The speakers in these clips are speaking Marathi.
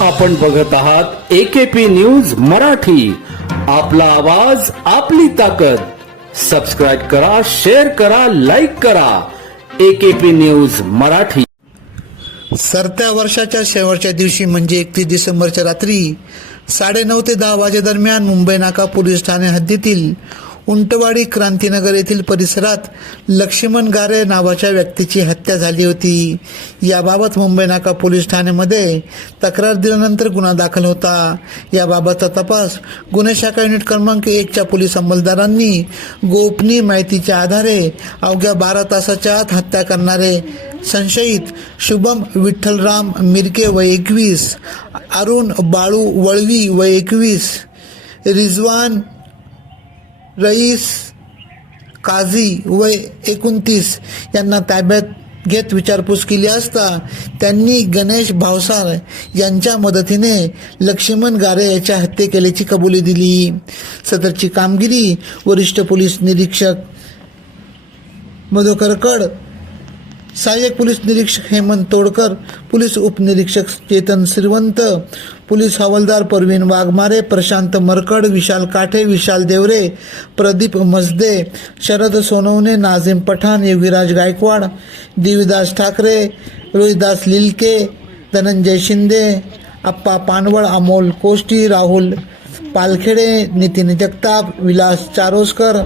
आपण बघत आहात एकेपी न्यूज मराठी. आपला आवाज आपली ताकद. सबस्क्राईब करा शेअर करा लाईक करा. AKP news Marathi. सरत्या वर्षाच्या शेवटच्या दिवशी म्हणजे एकतीस डिसेंबरच्या रात्री साडेनऊ ते दहा वाजेदरम्यान मुंबई नाका पोलीस ठाणे हद्दीतील उंटवाडी क्रांतीनगर येथील परिसरात लक्ष्मण गारे नावाच्या व्यक्तीची हत्या झाली होती. याबाबत मुंबई नाका पोलीस ठाण्यामध्ये तक्रार दिल्यानंतर गुन्हा दाखल होता. याबाबतचा तपास गुन्हे शाखा युनिट क्रमांक एकच्या पोलीस अंमलदारांनी गोपनीय माहितीच्या आधारे अवघ्या बारा तासाच्या आत हत्या करणारे संशयित शुभम विठ्ठलराम मिरके व एकवीस अरुण बाळू वळवी व एकवीस रिजवान रईस काझी वय एकोणतीस यांना ताब्यात घेत विचारपूस केली असता त्यांनी गणेश भावसार यांच्या मदतीने लक्ष्मण गारे याच्या हत्ये केल्याची कबुली दिली. सदरची कामगिरी वरिष्ठ पोलीस निरीक्षक मधुकरकड सहाय्यक पोलीस निरीक्षक हेमंत तोडकर पोलीस उपनिरीक्षक चेतन श्रीवंत पोलीस हवालदार परवीन वाघमारे प्रशांत मरकड विशाल काठे विशाल देवरे प्रदीप मजदे शरद सोनवणे नाझिम पठाण योगीराज गायकवाड देवीदास ठाकरे रोहिदास लिलके धनंजय शिंदे अप्पा पानवळ अमोल कोष्टी राहुल पालखेडे नितीन जगताप विलास चारोस्कर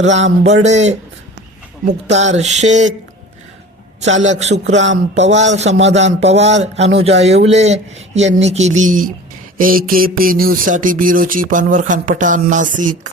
राम बर्डे मुक्तार शेख चालक सुखराम पवार समाधान पवार अनुजा येवले यांनी केली. ए के पी न्यूजसाठी ब्युरोची पानवर खान पठाण नाशिक.